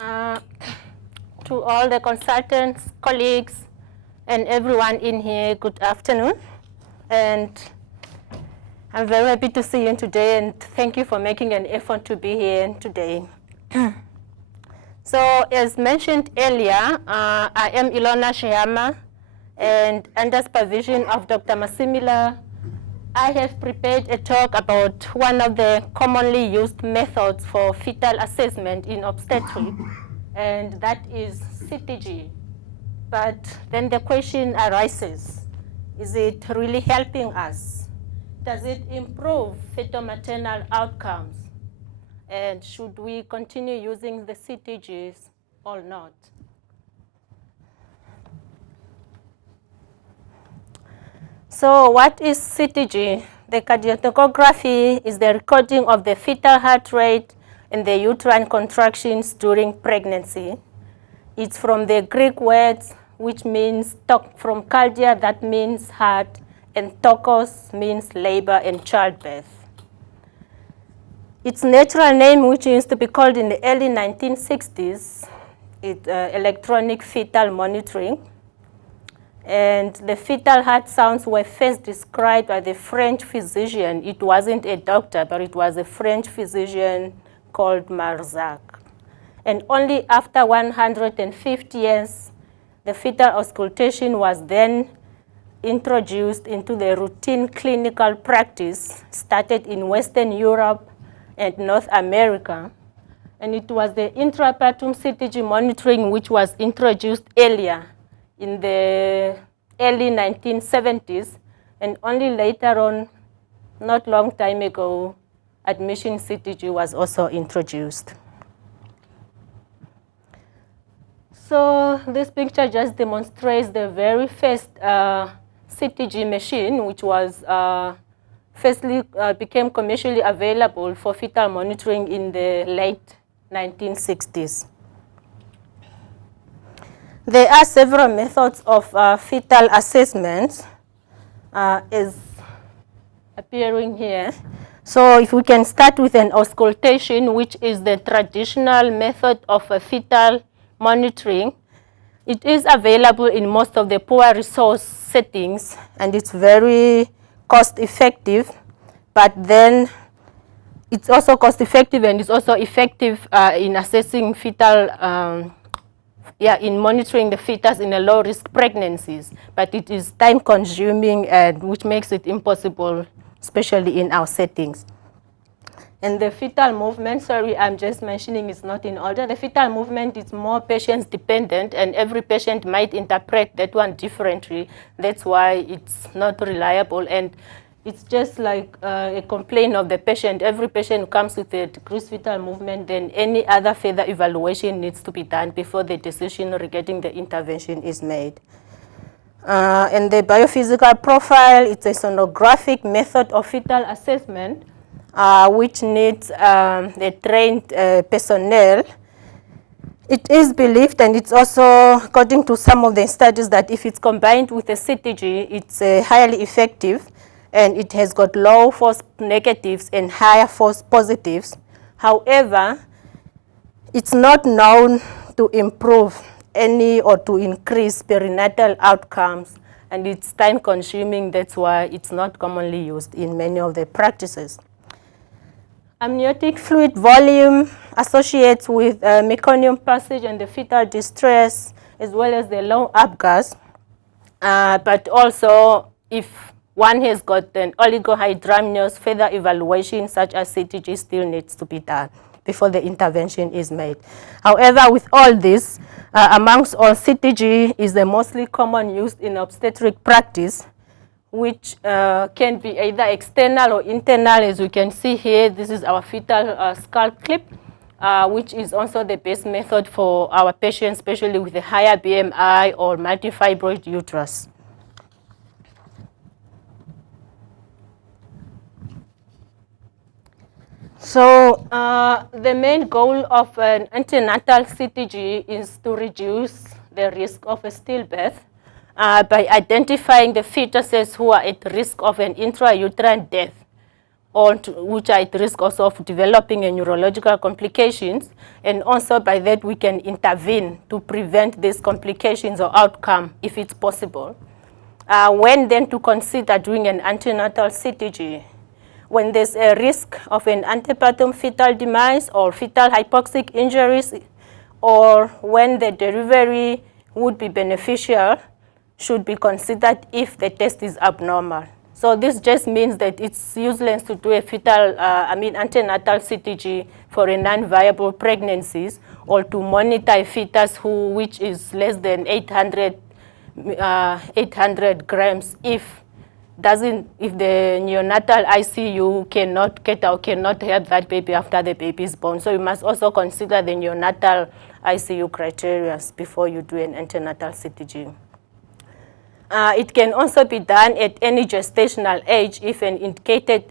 To all the consultants, colleagues, and everyone in here, good afternoon. And I'm very happy to see you today, and thank you for making an effort to be here today. So, as mentioned earlier, I am Ilona Shehama, and under supervision of Dr. Masimila, I have prepared a talk about one of the commonly used methods for fetal assessment in obstetrics, and that is Ctg. But then the question arises, is it really helping us? Does it improve fetal-maternal outcomes? And should we continue using the Ctgs or not? So what is Ctg? The cardiotocography is the recording of the fetal heart rate and the uterine contractions during pregnancy. It's from the Greek words, which means from cardia, that means heart, and tokos means labor and childbirth. Its natural name, which used to be called in the early 1960s, it's electronic fetal monitoring. And the fetal heart sounds were first described by the French physician. It wasn't a doctor, but it was a French physician called Marzac. And only after 150 years, the fetal auscultation was then introduced into the routine clinical practice, started in Western Europe and North America. And it was the Intrapratum Ctg monitoring which was introduced earlier in the early 1970s, and only later on, not long time ago, admission Ctg was also introduced. So this picture just demonstrates the very first Ctg machine, which was firstly became commercially available for fetal monitoring in the late 1960s. There are several methods of fetal assessment as appearing here. So if we can start with an auscultation, which is the traditional method of fetal monitoring. It is available in most of the poor resource settings, and it's very cost effective, but then it's also cost effective and it's also effective in assessing fetal in monitoring the fetus in a low-risk pregnancies, but it is time-consuming, and which makes it impossible, especially in our settings. And the fetal movement, sorry, I'm just mentioning it's not in order. The fetal movement is more patient-dependent, and every patient might interpret that one differently. That's why it's not reliable, and it's just like a complaint of the patient. Every patient comes with a decreased fetal movement, then any other further evaluation needs to be done before the decision regarding the intervention is made. And the biophysical profile, it's a sonographic method of fetal assessment, which needs the trained personnel. It is believed, and it's also according to some of the studies, that if it's combined with a Ctg, it's highly effective, and it has got low false negatives and higher false positives. However, it's not known to improve any or to increase perinatal outcomes, and it's time-consuming. That's why it's not commonly used in many of the practices. Amniotic fluid volume associates with meconium passage and the fetal distress, as well as the low ABGAS. But also, if one has got an oligohydramnios, further evaluation such as Ctg still needs to be done before the intervention is made. However, with all this, amongst all, Ctg is the mostly common used in obstetric practice, which can be either external or internal. As we can see here, this is our fetal skull clip, which is also the best method for our patients, especially with a higher BMI or multifibroid uterus. So the main goal of an antenatal Ctg is to reduce the risk of a stillbirth by identifying the fetuses who are at risk of an intrauterine death which are at risk also of developing a neurological complications, and also by that we can intervene to prevent these complications or outcome if it's possible. When then to consider doing an antenatal Ctg? When there's a risk of an antepartum fetal demise or fetal hypoxic injuries, or when the delivery would be beneficial, should be considered if the test is abnormal. So this just means that it's useless to do a antenatal Ctg for a non-viable pregnancies, or to monitor a fetus which is less than 800 grams if the neonatal ICU cannot help that baby after the baby is born. So you must also consider the neonatal ICU criteria before you do an antenatal Ctg. It can also be done at any gestational age if indicated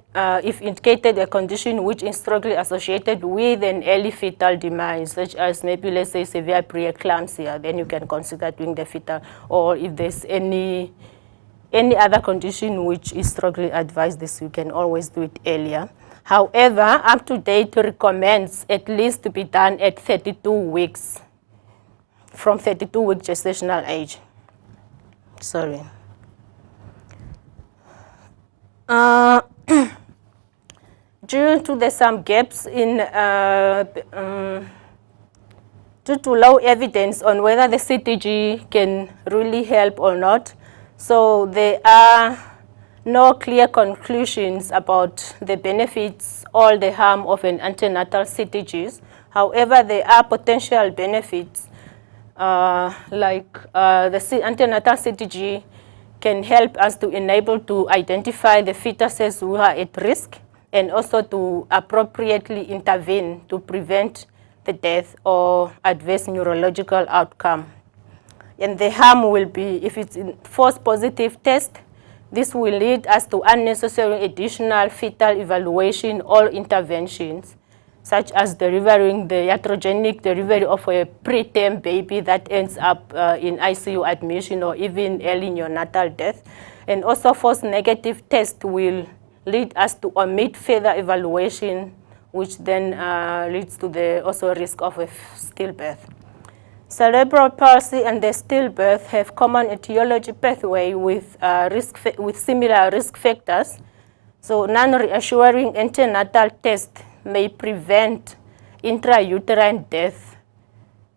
a condition which is strongly associated with an early fetal demise, such as maybe, let's say, severe preeclampsia. Then you can consider doing the fetal, or if there's any other condition which is strongly advised, this you can always do it earlier. However, up to date recommends at least to be done at 32 weeks, from 32-week gestational age. Sorry. Due to some gaps in due to low evidence on whether the Ctg can really help or not, so there are no clear conclusions about the benefits or the harm of an antenatal Ctgs. However, there are potential benefits. The antenatal Ctg can help us to enable to identify the fetuses who are at risk, and also to appropriately intervene to prevent the death or adverse neurological outcome. And the harm will be, if it's a false positive test, this will lead us to unnecessary additional fetal evaluation or interventions, such as delivering the iatrogenic delivery of a preterm baby that ends up in ICU admission or even early neonatal death. And also false negative test will lead us to omit further evaluation, which then leads to the also risk of a stillbirth. Cerebral palsy and the stillbirth have common etiology pathway with similar risk factors. So non-reassuring antenatal test may prevent intrauterine death,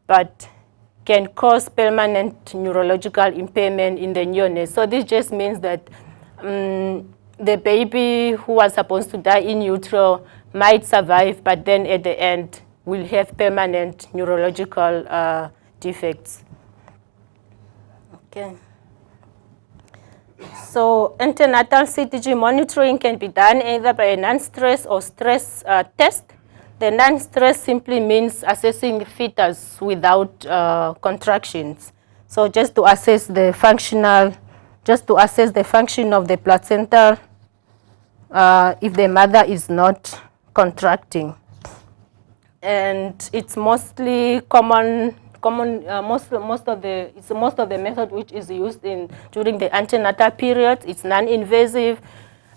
but can cause permanent neurological impairment in the neonate. So this just means that the baby who was supposed to die in utero might survive, but then at the end will have permanent neurological defects. Okay. So antenatal Ctg monitoring can be done either by a non-stress or stress test. The non-stress simply means assessing the fetus without contractions. So just to assess the function of the placenta if the mother is not contracting. And it's mostly most of the method which is used during the antenatal period. It's non-invasive,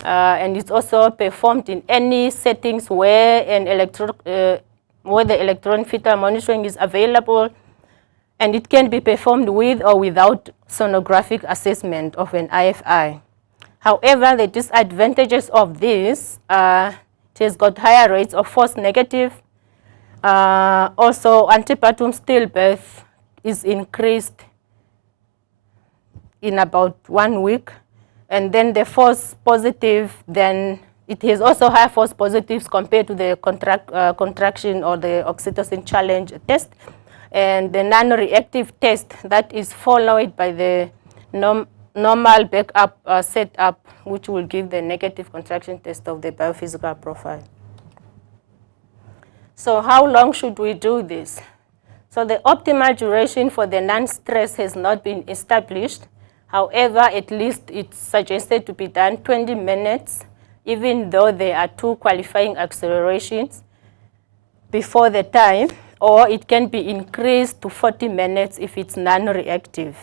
and it's also performed in any settings where the electronic fetal monitoring is available, and it can be performed with or without sonographic assessment of an IFI. However, the disadvantages of this, it has got higher rates of false negative. Also, antepartum stillbirth is increased in about 1 week. And then the false positive, then it has also higher false positives compared to the contraction or the oxytocin challenge test. And the non-reactive test that is followed by the normal backup setup, which will give the negative contraction test of the biophysical profile. So how long should we do this? So the optimal duration for the non-stress has not been established. However, at least it's suggested to be done 20 minutes, even though there are 2 qualifying accelerations before the time, or it can be increased to 40 minutes if it's non-reactive.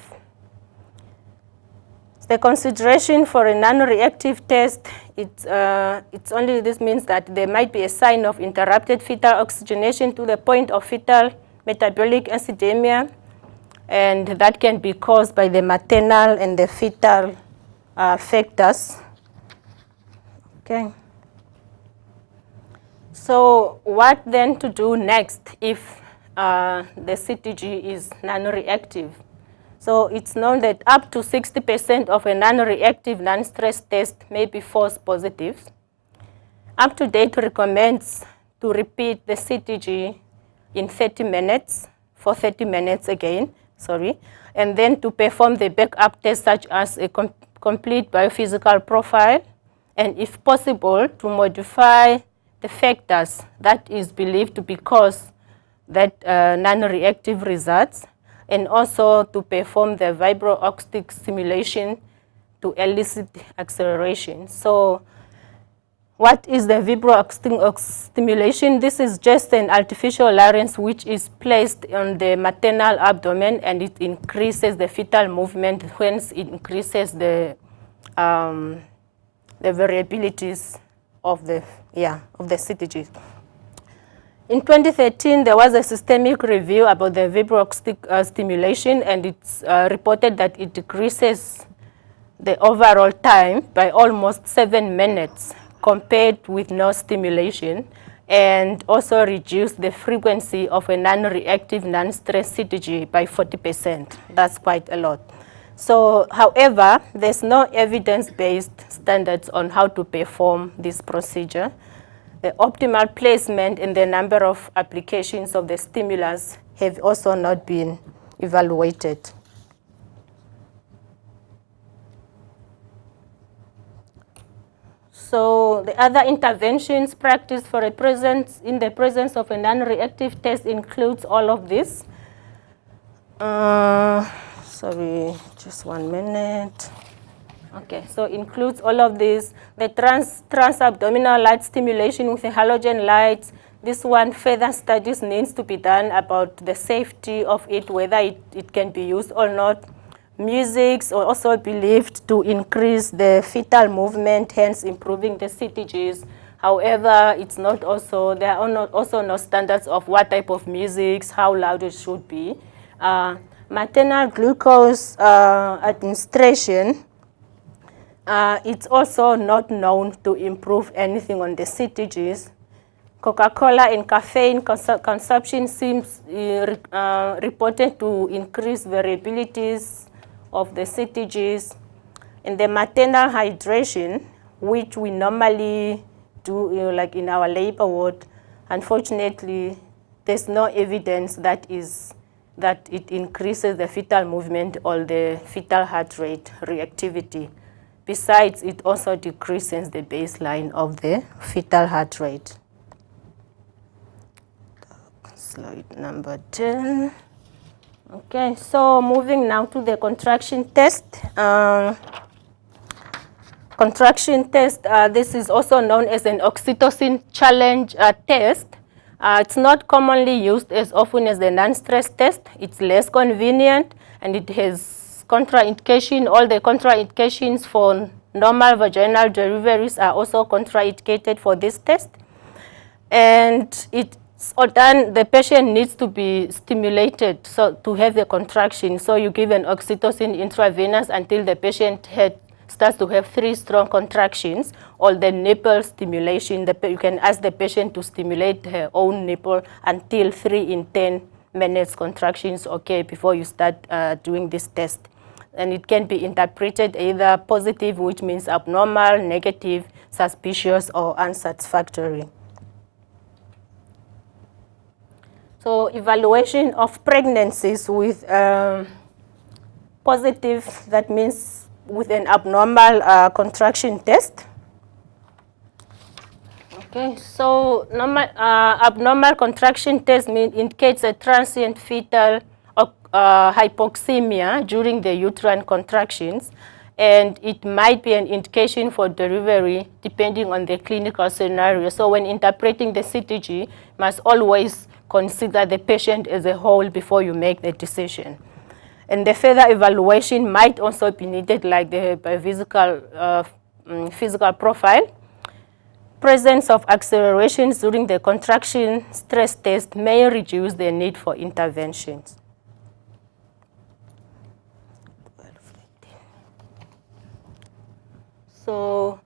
The consideration for a non-reactive test It's only this means that there might be a sign of interrupted fetal oxygenation to the point of fetal metabolic acidemia, and that can be caused by the maternal and the fetal factors. Okay. So what then to do next if the Ctg is non-reactive? So it's known that up to 60% of a non-reactive non-stress test may be false positives. UpToDate recommends to repeat the Ctg in 30 minutes, for 30 minutes again, and then to perform the backup test such as a complete biophysical profile, and if possible, to modify the factors that is believed to be cause that non-reactive results, and also to perform the Vibrox stimulation to elicit acceleration. So what is the Vibrox stimulation? This is just an artificial larynx which is placed on the maternal abdomen, and it increases the fetal movement, hence it increases the variabilities of the Ctg. In 2013, there was a systemic review about the Vibrox stimulation, and it's reported that it decreases the overall time by almost 7 minutes compared with no stimulation, and also reduce the frequency of a non-reactive, non-stress Ctg by 40%. That's quite a lot. So, however, there's no evidence-based standards on how to perform this procedure. The optimal placement and the number of applications of the stimulus have also not been evaluated. So the other interventions practiced for in the presence of a non-reactive test includes all of this. Sorry, just 1 minute. Okay, so includes all of this. The transabdominal light stimulation with the halogen lights. This one, further studies needs to be done about the safety of it, whether it can be used or not. Musics are also believed to increase the fetal movement, hence improving the Ctgs. However, it's not also, there are not also no standards of what type of musics, how loud it should be. Maternal glucose administration, it's also not known to improve anything on the Ctgs. Coca-Cola and caffeine consumption seems reported to increase variabilities of the Ctgs. In the maternal hydration, which we normally do like in our labor ward, unfortunately, there's no evidence that it increases the fetal movement or the fetal heart rate reactivity. Besides, it also decreases the baseline of the fetal heart rate. Slide number 10. Okay, so moving now to the contraction test. Contraction test, this is also known as an oxytocin challenge test. It's not commonly used as often as the non-stress test. It's less convenient, and it has contraindication. All the contraindications for normal vaginal deliveries are also contraindicated for this test. And it's done, the patient needs to be stimulated so to have the contraction. So you give an oxytocin intravenous until the patient starts to have 3 strong contractions, or the nipple stimulation. You can ask the patient to stimulate her own nipple until 3 in 10 minutes contractions, okay, before you start doing this test. And it can be interpreted either positive, which means abnormal, negative, suspicious, or unsatisfactory. So evaluation of pregnancies with positive, that means with an abnormal contraction test. Okay, so abnormal contraction test indicates a transient fetal hypoxemia during the uterine contractions, and it might be an indication for delivery depending on the clinical scenario. So when interpreting the Ctg, must always consider the patient as a whole before you make the decision. And the further evaluation might also be needed, like the biophysical physical profile. Presence of accelerations during the contraction stress test may reduce the need for interventions. So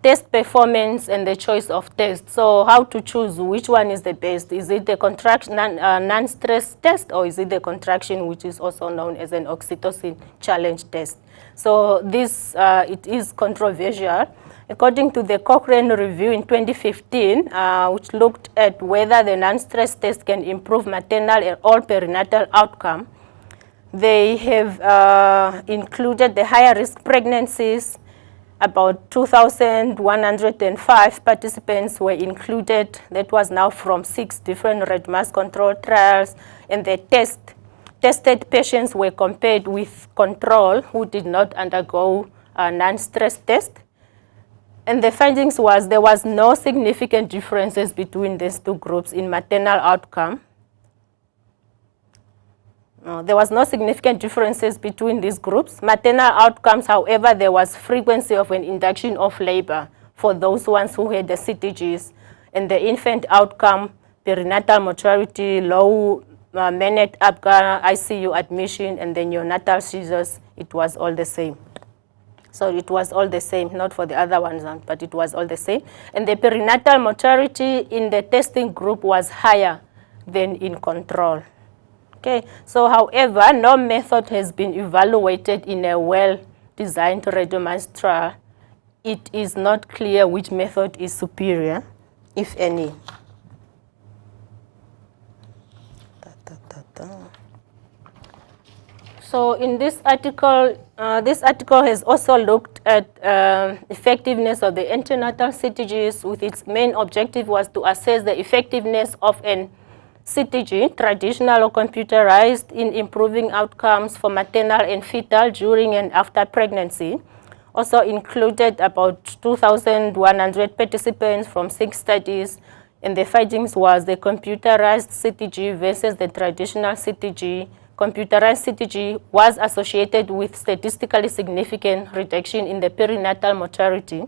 test performance and the choice of test. So how to choose which one is the best? Is it the contraction non-stress test, or is it the contraction, which is also known as an oxytocin challenge test? So this, it is controversial. According to the Cochrane review in 2015, which looked at whether the non-stress test can improve maternal or perinatal outcome, they have included the higher risk pregnancies. About 2,105 participants were included. That was now from 6 different randomized control trials, and the tested patients were compared with control who did not undergo a non-stress test. And the findings was there was no significant differences between these two groups in maternal outcome. There was no significant differences between these groups. Maternal outcomes, however, there was frequency of an induction of labor for those ones who had the Ctgs. And the infant outcome, perinatal mortality, low minute ABGA, ICU admission, and the neonatal seizures, it was all the same. So it was all the same, not for the other ones, but it was all the same. And the perinatal mortality in the testing group was higher than in control. Okay, so however, no method has been evaluated in a well-designed randomized trial. It is not clear which method is superior, if any. So in this article has also looked at effectiveness of the antenatal Ctgs, with its main objective was to assess the effectiveness of an Ctg, traditional or computerized, in improving outcomes for maternal and fetal during and after pregnancy. Also included about 2,100 participants from 6 studies, and the findings was the computerized Ctg versus the traditional Ctg. Computerized Ctg was associated with statistically significant reduction in the perinatal mortality,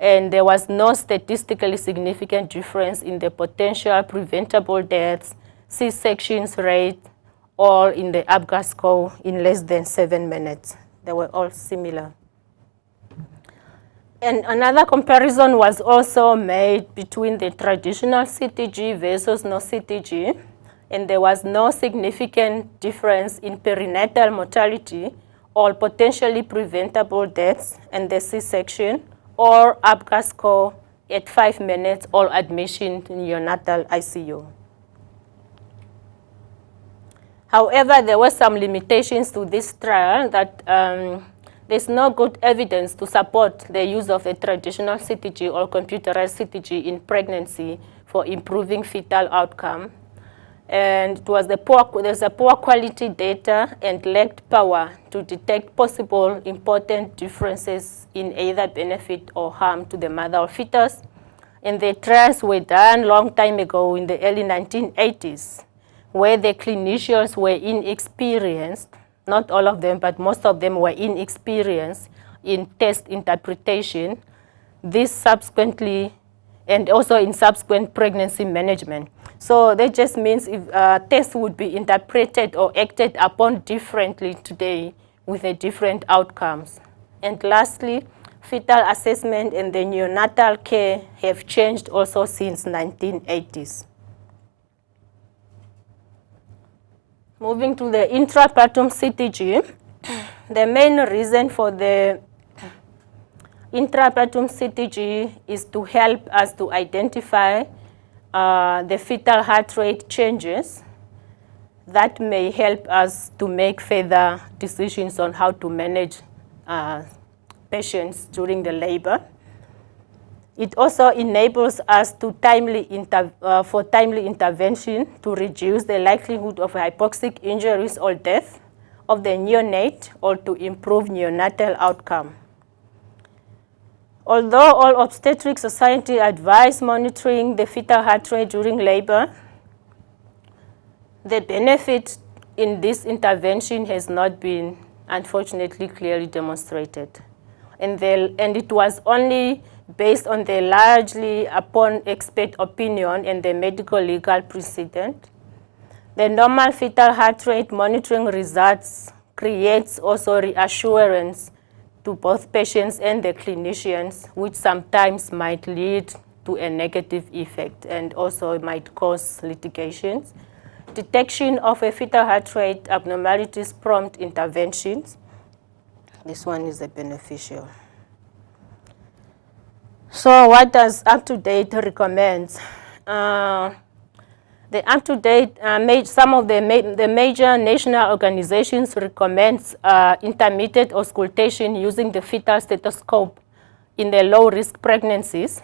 and there was no statistically significant difference in the potential preventable deaths, C-sections rate, or in the ABGA score in less than 7 minutes. They were all similar. And another comparison was also made between the traditional Ctg versus no Ctg, and there was no significant difference in perinatal mortality or potentially preventable deaths and the C-section or ABGA score at 5 minutes or admission to neonatal ICU. However, there were some limitations to this trial that there's no good evidence to support the use of a traditional Ctg or computerized Ctg in pregnancy for improving fetal outcome. And it was there's a poor quality data and lacked power to detect possible important differences in either benefit or harm to the mother or fetus. And the trials were done long time ago in the early 1980s, where the clinicians were inexperienced. Not all of them, but most of them were inexperienced in test interpretation. This subsequently, and also in subsequent pregnancy management. So that just means if tests would be interpreted or acted upon differently today with a different outcomes. And lastly, fetal assessment and the neonatal care have changed also since 1980s. Moving to the intrapratum Ctg, the main reason for the intrapratum Ctg is to help us to identify the fetal heart rate changes that may help us to make further decisions on how to manage patients during the labor. It also enables us to timely intervention to reduce the likelihood of hypoxic injuries or death of the neonate or to improve neonatal outcome. Although all obstetric society advise monitoring the fetal heart rate during labor, the benefit in this intervention has not been, unfortunately, clearly demonstrated. and it was only based on the largely upon expert opinion and the medical legal precedent. The normal fetal heart rate monitoring results creates also reassurance to both patients and the clinicians, which sometimes might lead to a negative effect and also might cause litigations. Detection of a fetal heart rate abnormalities prompt interventions. This one is a beneficial. So what does UpToDate recommend? The UpToDate, some of the major national organizations recommends intermittent auscultation using the fetal stethoscope in the low-risk pregnancies,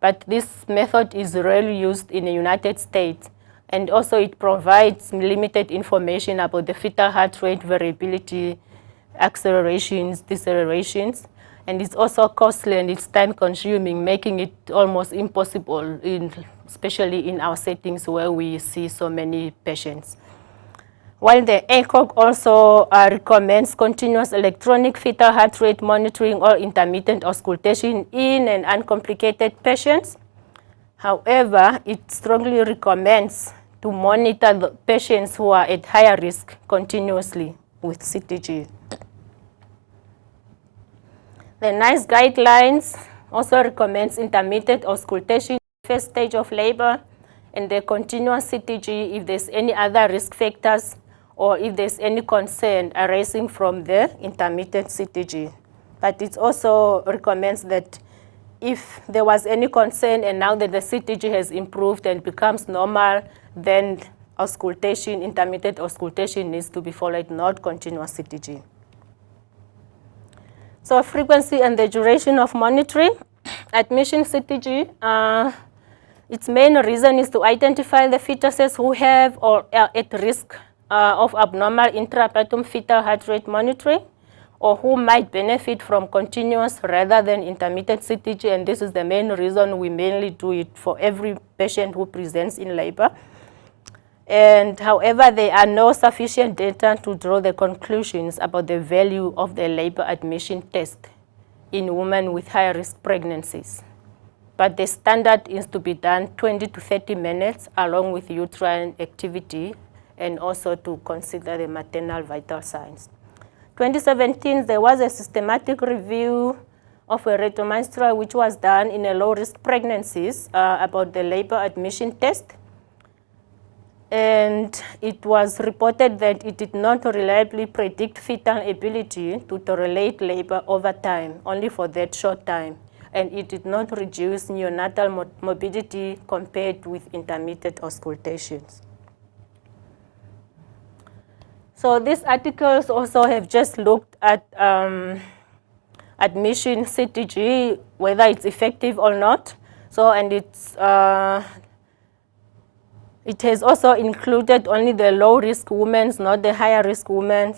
but this method is rarely used in the United States, and also it provides limited information about the fetal heart rate variability, accelerations, decelerations, and it's also costly and it's time-consuming, making it almost impossible, especially in our settings where we see so many patients. While the ACOG also recommends continuous electronic fetal heart rate monitoring or intermittent auscultation in an uncomplicated patients. However, it strongly recommends to monitor the patients who are at higher risk continuously with Ctg. The NICE guidelines also recommends intermittent auscultation in the first stage of labor and the continuous Ctg if there's any other risk factors or if there's any concern arising from the intermittent Ctg. But it also recommends that if there was any concern and now that the Ctg has improved and becomes normal, then auscultation, intermittent auscultation needs to be followed, not continuous Ctg. So frequency and the duration of monitoring. Admission Ctg, its main reason is to identify the fetuses who have or are at risk of abnormal intrapratum fetal heart rate monitoring, or who might benefit from continuous rather than intermittent Ctg, and this is the main reason we mainly do it for every patient who presents in labor. And however, there are no sufficient data to draw the conclusions about the value of the labor admission test in women with high-risk pregnancies. But the standard is to be done 20 to 30 minutes along with uterine activity and also to consider the maternal vital signs. 2017, there was a systematic review of a retromenstrual which was done in a low-risk pregnancies about the labor admission test. And it was reported that it did not reliably predict fetal ability to tolerate labor over time, only for that short time. And it did not reduce neonatal morbidity compared with intermittent auscultations. So these articles also have just looked at admission Ctg, whether it's effective or not. So, and it has also included only the low-risk women, not the higher-risk women.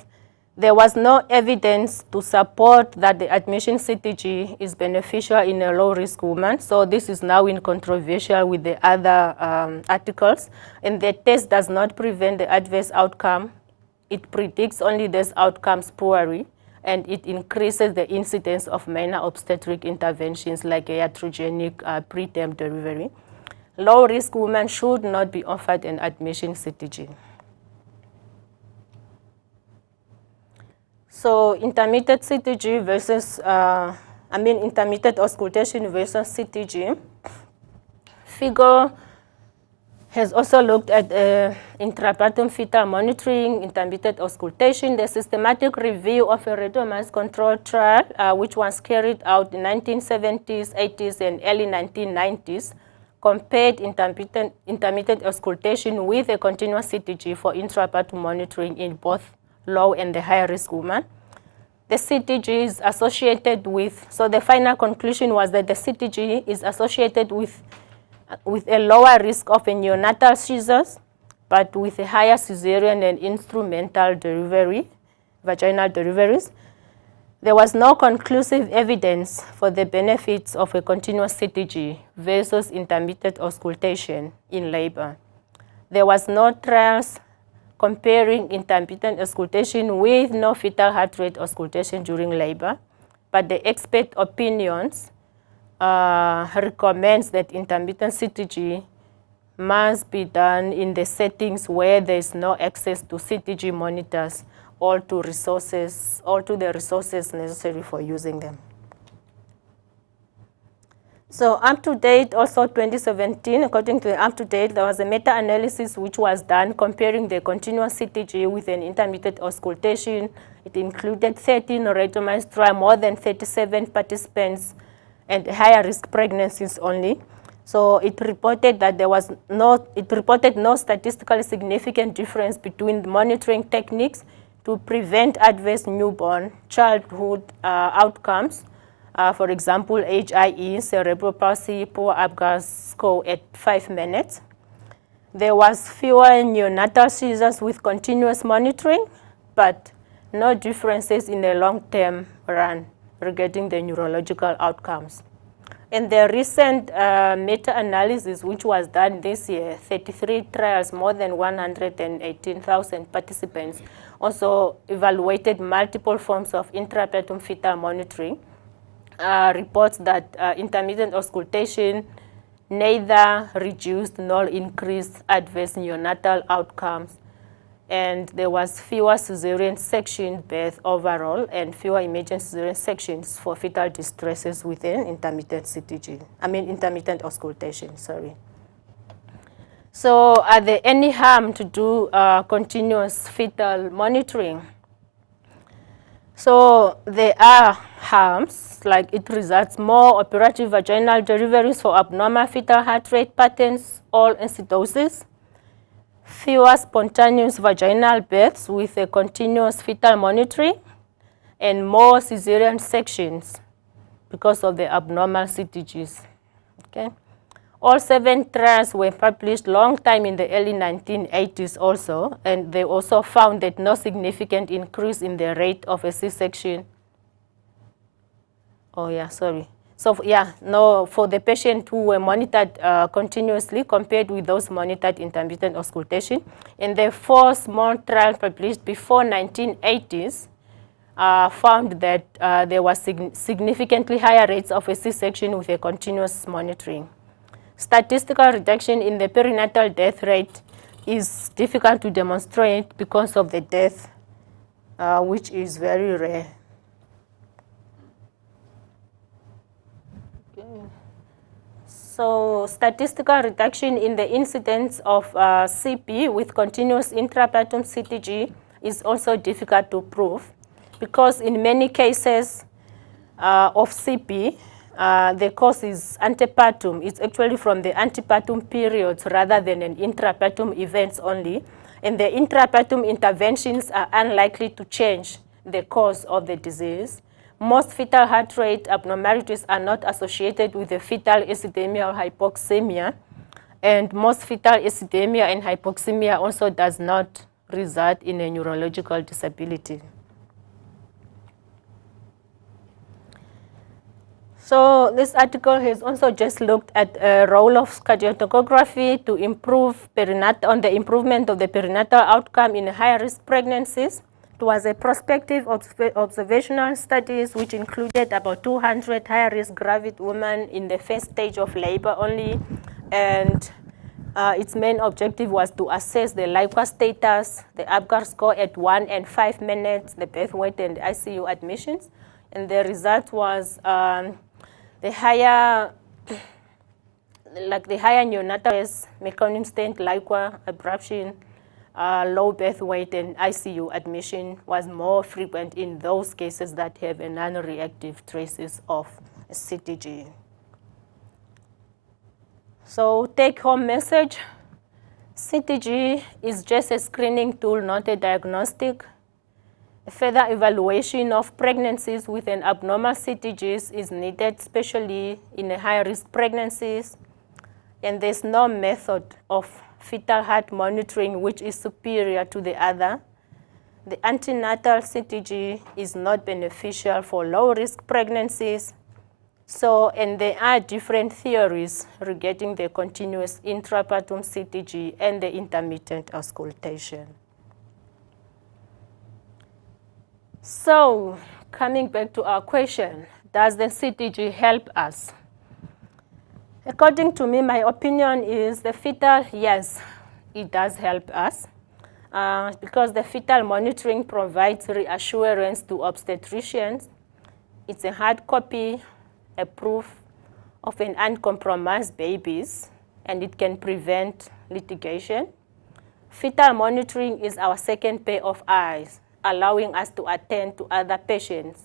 There was no evidence to support that the admission Ctg is beneficial in a low-risk woman. So this is now in controversial with the other articles. And the test does not prevent the adverse outcome. It predicts only these outcomes poorly, and it increases the incidence of minor obstetric interventions like a iatrogenic preterm delivery. Low-risk women should not be offered an admission Ctg. So intermittent Ctg versus, intermittent auscultation versus Ctg. Figure has also looked at intrapratum fetal monitoring, intermittent auscultation, the systematic review of a randomized controlled trial, which was carried out in 1970s, 80s, and early 1990s, compared intermittent auscultation with a continuous Ctg for intrapratum monitoring in both low and the high-risk women. The Ctg is associated with, so the final conclusion was that the Ctg is associated with a lower risk of a neonatal seizures, but with a higher cesarean and instrumental delivery, vaginal deliveries. There was no conclusive evidence for the benefits of a continuous Ctg versus intermittent auscultation in labor. There was no trials comparing intermittent auscultation with no fetal heart rate auscultation during labor. but the expert opinions recommends that intermittent Ctg must be done in the settings where there is no access to Ctg monitors or to the resources necessary for using them. So up to date, also 2017, according to the up to date, there was a meta-analysis which was done comparing the continuous Ctg with an intermittent auscultation. It included 13 randomized trials, more than 37 participants, and higher risk pregnancies only. So it reported that it reported no statistically significant difference between the monitoring techniques to prevent adverse newborn childhood outcomes. For example, HIE, cerebral palsy, poor Apgar score at 5 minutes. There was fewer neonatal seizures with continuous monitoring, but no differences in the long-term run regarding the neurological outcomes. In the recent meta-analysis, which was done this year, 33 trials, more than 118,000 participants, also evaluated multiple forms of intrapratum fetal monitoring. Reports that intermittent auscultation neither reduced nor increased adverse neonatal outcomes. And there was fewer cesarean section birth overall and fewer emergent cesarean sections for fetal distresses within intermittent intermittent auscultation, sorry. So are there any harm to do continuous fetal monitoring? So there are harms, like it results more operative vaginal deliveries for abnormal fetal heart rate patterns, all acidosis, fewer spontaneous vaginal births with a continuous fetal monitoring, and more cesarean sections because of the abnormal Ctgs. Okay? All 7 trials were published long time in the early 1980s also, and they also found that no significant increase in the rate of a C-section. Oh yeah, sorry. So yeah, no, for the patients who were monitored continuously compared with those monitored intermittent auscultation. And the 4 small trials published before 1980s found that there was significantly higher rates of a C-section with a continuous monitoring. Statistical reduction in the perinatal death rate is difficult to demonstrate because of the death, which is very rare. Okay. So statistical reduction in the incidence of CP with continuous intrapratum Ctg is also difficult to prove because in many cases of CP, the cause is antepartum. It's actually from the antepartum periods rather than an intrapartum events only. And the intrapartum interventions are unlikely to change the cause of the disease. Most fetal heart rate abnormalities are not associated with the fetal acidemia or hypoxemia. And most fetal acidemia and hypoxemia also does not result in a neurological disability. So this article has also just looked at a role of cardiotocography to improve on the improvement of the perinatal outcome in high-risk pregnancies. It was a prospective observational studies which included about 200 high-risk gravid women in the first stage of labor only, and its main objective was to assess the LICA status, the Apgar score at 1 and 5 minutes, the birth weight, and ICU admissions. And the result was the higher neonatal meconium stent, LICA, abruption, low birth weight, and ICU admission was more frequent in those cases that have a non-reactive traces of Ctg. So take-home message, Ctg is just a screening tool, not a diagnostic. Further evaluation of pregnancies with an abnormal Ctgs is needed, especially in high-risk pregnancies. And there's no method of fetal heart monitoring which is superior to the other. The antenatal Ctg is not beneficial for low-risk pregnancies. So, and there are different theories regarding the continuous intrapratum Ctg and the intermittent auscultation. So, coming back to our question, does the Ctg help us? According to me, my opinion is the fetal, yes, it does help us. Because the fetal monitoring provides reassurance to obstetricians. It's a hard copy, a proof of an uncompromised babies, and it can prevent litigation. Fetal monitoring is our second pair of eyes, allowing us to attend to other patients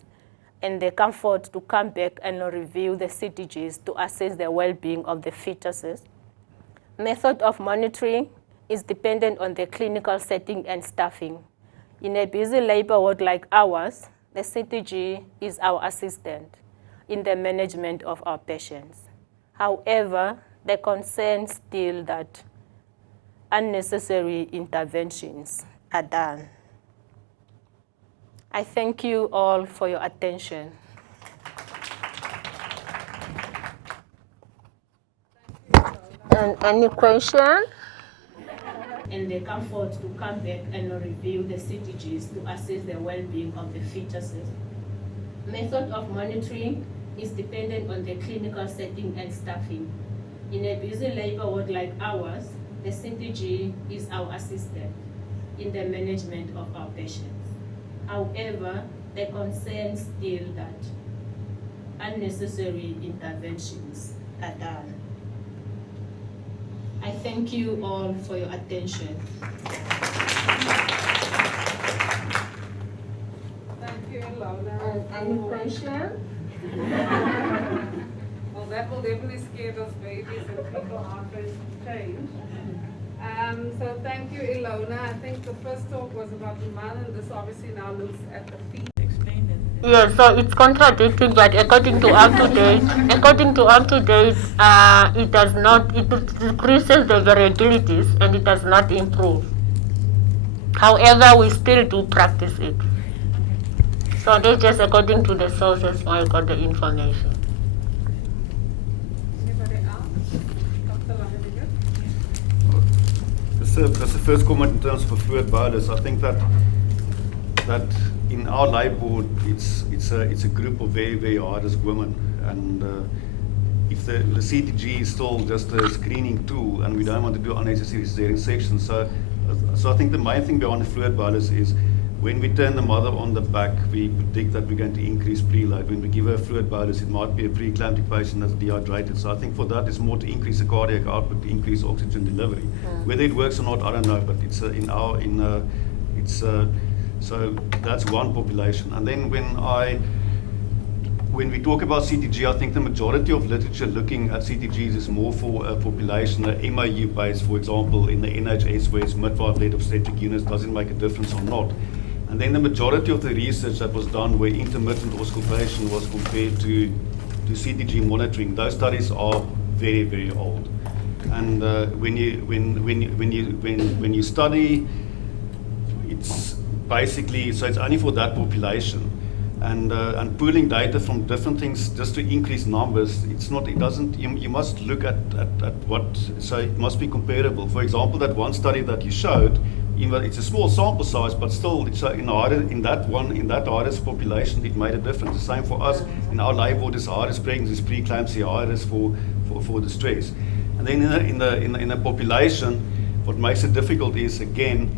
and the comfort to come back and review the Ctgs to assess the well-being of the fetuses. Method of monitoring is dependent on the clinical setting and staffing. In a busy labor ward like ours, the Ctg is our assistant in the management of our patients. However, the concern still that unnecessary interventions are done. I thank you all for your attention. And any question? And the comfort to come back and review the Ctgs to assess the well-being of the fetuses. Method of monitoring is dependent on the clinical setting and staffing. In a busy labor ward like ours, the Ctg is our assistant in the management of our patients. However, the concern still that unnecessary interventions are done. I thank you all for your attention. Thank you, Ilona. Any question? Well, that will definitely scare those babies and fetal heart rates to change. So thank you, Ilona. I think the first talk was about the man, and this obviously now looks at the feet. Explain it. Yes, so it's contradicting, but according to up to date, it does not, it decreases the variabilities and it does not improve. However, we still do practice it. So that's just according to the sources I got the information. Anybody else? Dr. Lamadiga? That's the first comment in terms of a fluid bolus. I think that in our labor ward, it's a group of very, very high-risk women, and if the Ctg is still just a screening tool, and we don't want to do unnecessary cesarean sections, so I think the main thing behind the fluid bolus is when we turn the mother on the back, we predict that we're going to increase preload. When we give her a fluid bolus, it might be a preeclamptic patient that's dehydrated. So I think for that, it's more to increase the cardiac output, to increase oxygen delivery. Whether it works or not, I don't know, but it's so that's one population. And then when we talk about Ctg, I think the majority of literature looking at Ctgs is more for a population, MAU based, for example, in the NHS, where it's midwife-led obstetric units, doesn't make a difference or not. And then the majority of the research that was done where intermittent auscultation was compared to Ctg monitoring, those studies are very, very old. And when you study, it's basically, so it's only for that population. And pooling data from different things just to increase numbers, you must look at what, so it must be comparable. For example, that one study that you showed, it's a small sample size, but still, it's in that high-risk population, it made a difference. The same for us. In our labor ward, is high-risk pregnancy, preeclampsia, high-risk for distress. And then in a population, what makes it difficult is, again,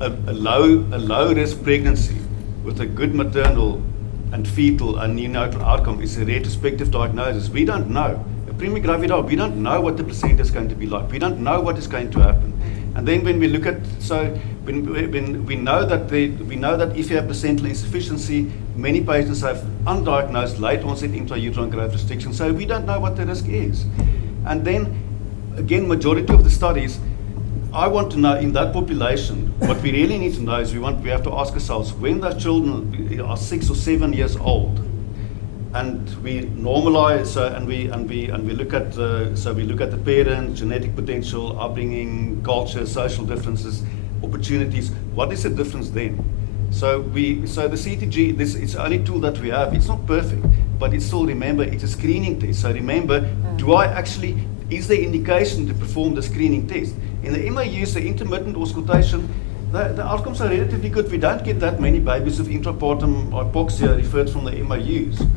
a low-risk pregnancy with a good maternal and fetal and neonatal outcome is a retrospective diagnosis. We don't know. A prima gravida, we don't know what the placenta is going to be like. We don't know what is going to happen. And then when we look at, so when we know that if you have placental insufficiency, many patients have undiagnosed late onset intrauterine growth restriction, so we don't know what the risk is. And then, again, majority of the studies, I want to know in that population, what we really need to know is we have to ask ourselves, when those children are 6 or 7 years old, and we normalize, and we look at the parent, genetic potential, upbringing, culture, social differences, opportunities. What is the difference then? So the Ctg, it's the only tool that we have. It's not perfect, but it's still, remember, it's a screening test. So remember, is there indication to perform the screening test? In the MAUs, the intermittent auscultation, The outcomes are relatively good. We don't get that many babies with intrapartum hypoxia referred from the MIUs.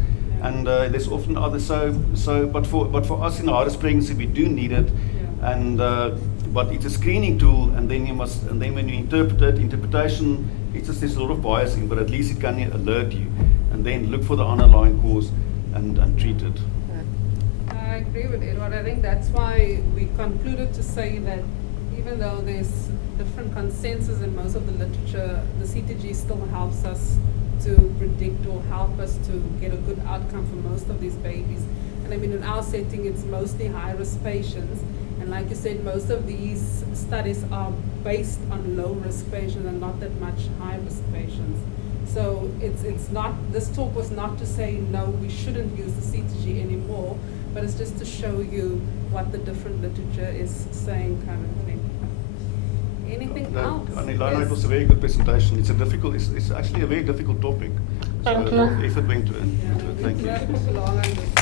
And there's often others. But for us in the hardest pregnancy, we do need it. Yeah. And but it's a screening tool, and then when you interpret it, interpretation, it's just there's a lot of bias in, but at least it can alert you, and then look for the underlying cause and treat it. I agree with Edward. I think that's why we concluded to say that even though there's different consensus in most of the literature, the Ctg still helps us to predict or help us to get a good outcome for most of these babies. And I mean, in our setting, it's mostly high-risk patients. And like you said, most of these studies are based on low-risk patients and not that much high-risk patients. So it's not, this talk was not to say, no, we shouldn't use the Ctg anymore, but it's just to show you what the different literature is saying currently. Anything else? Ilona, Yes. it was a very good presentation. It's actually a very difficult topic. Thank so you. effort went into it. Yeah, Thank you. That was long and